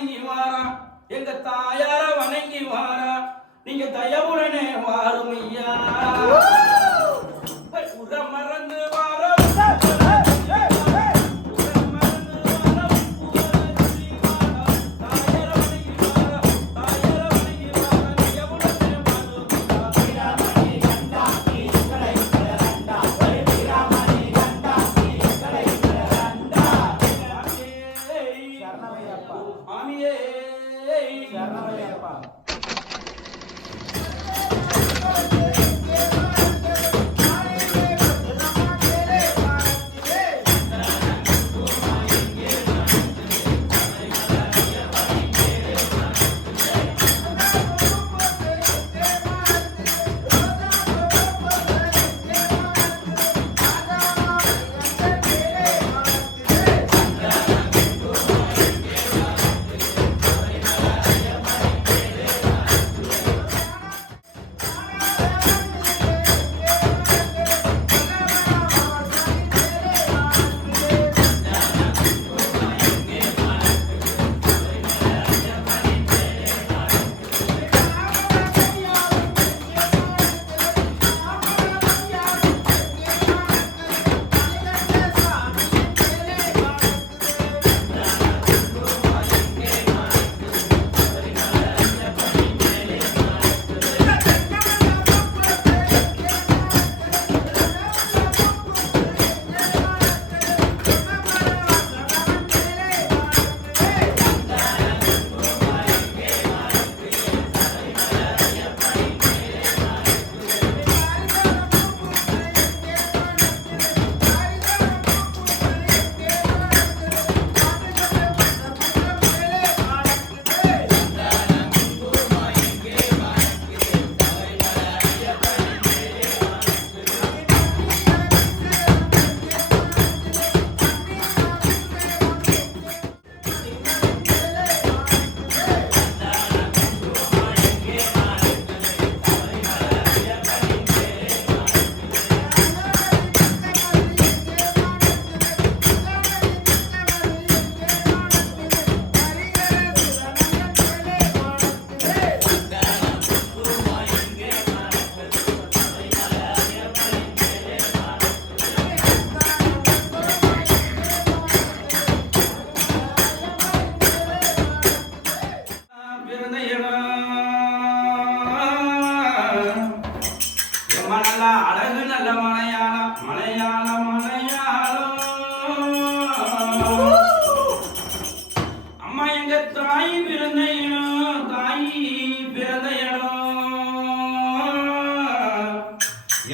வணங்கி வாரா எங்க தாயார வணங்கி வாரா நீங்க தயவுடனே வாரும் ஐயா உற மறந்து சாமியே சரணமையப்பா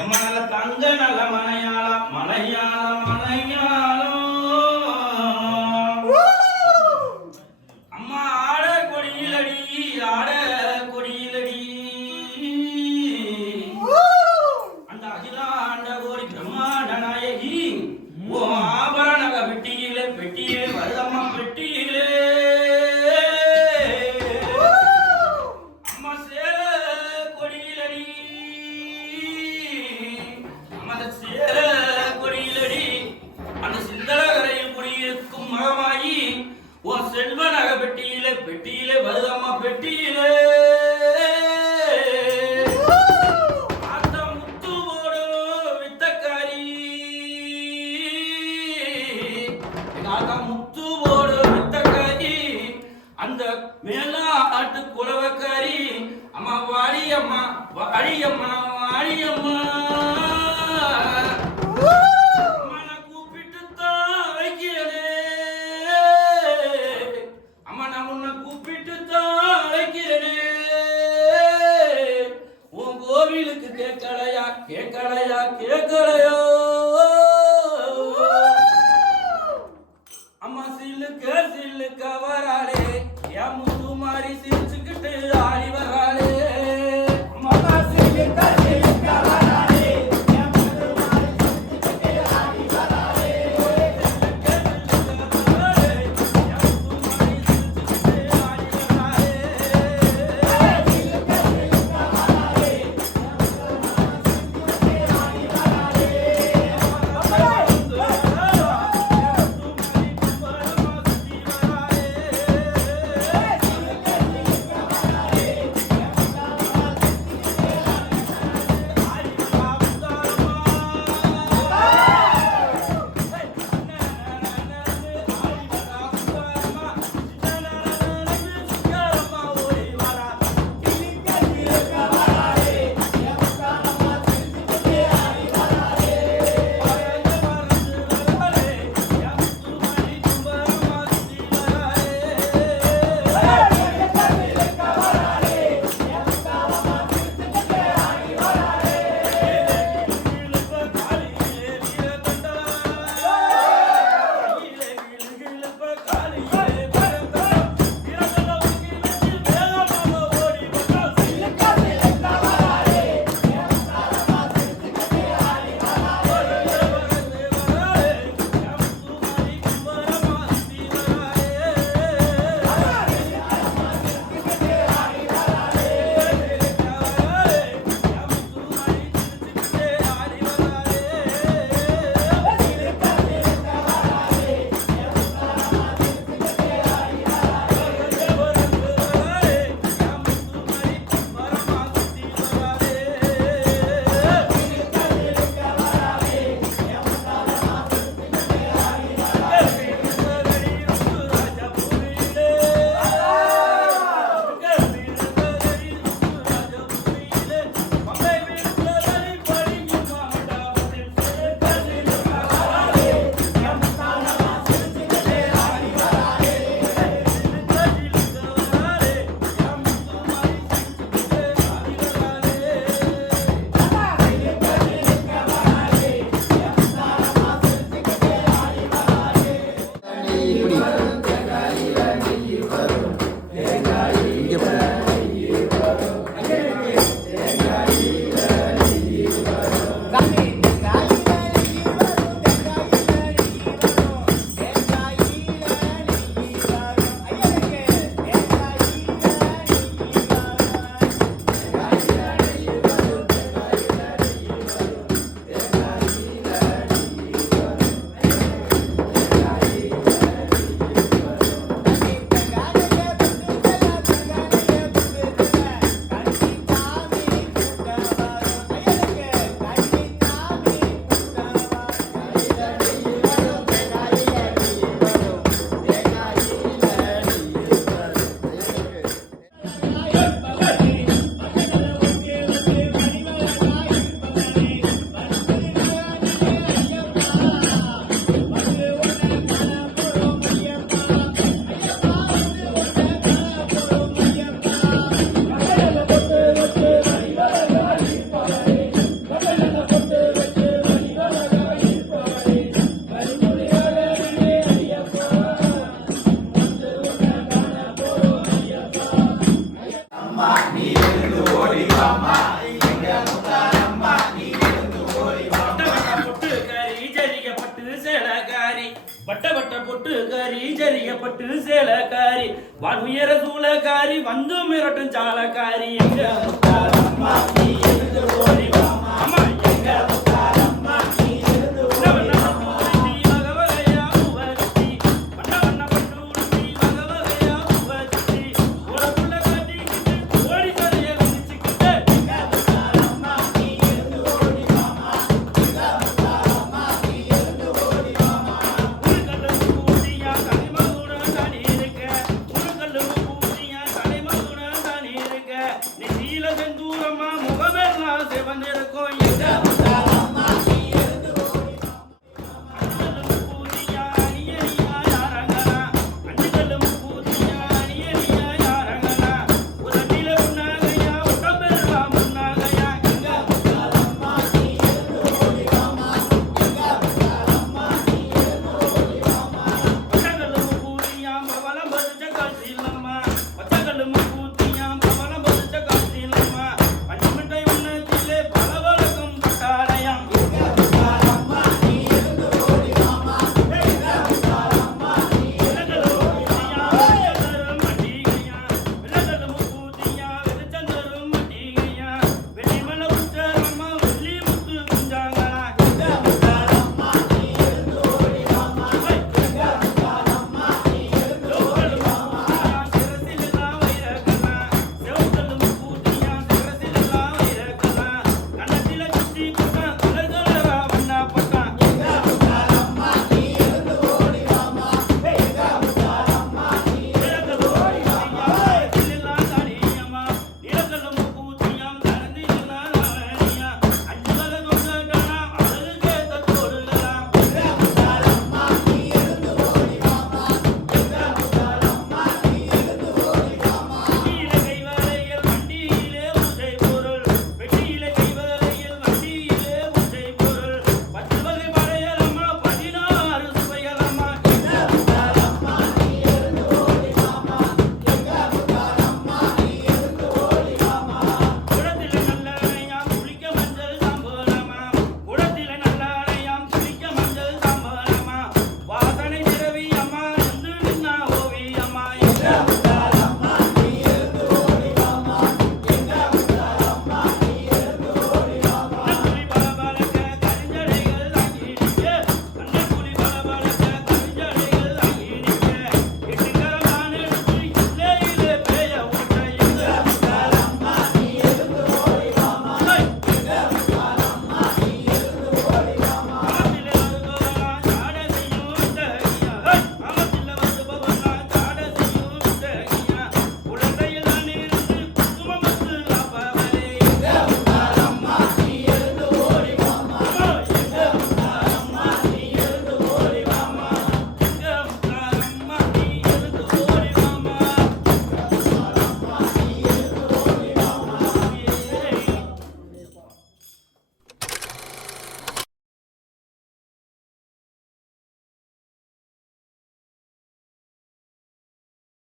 எம நல்ல தங்க நல்ல மனையாள மனையாள மனையாள. அந்த மேலாட்டு குறவக்காரி அம்மா வாழியம்மா வாழியம்மா வாழியம்மா கோவிலுக்கு கேட்கலையா? கேட்கலையா? கேட்கலையோ? அம்மா சில்லுக்க சில்லுக்க வராளே Yamuna. வட்ட வட்ட பொட்டு காரி ஜரிய பட்டு சேல காரி வான் உயர சூழ காரி வந்து மிரட்டும் சால காரி எங்க அம்மா எங்க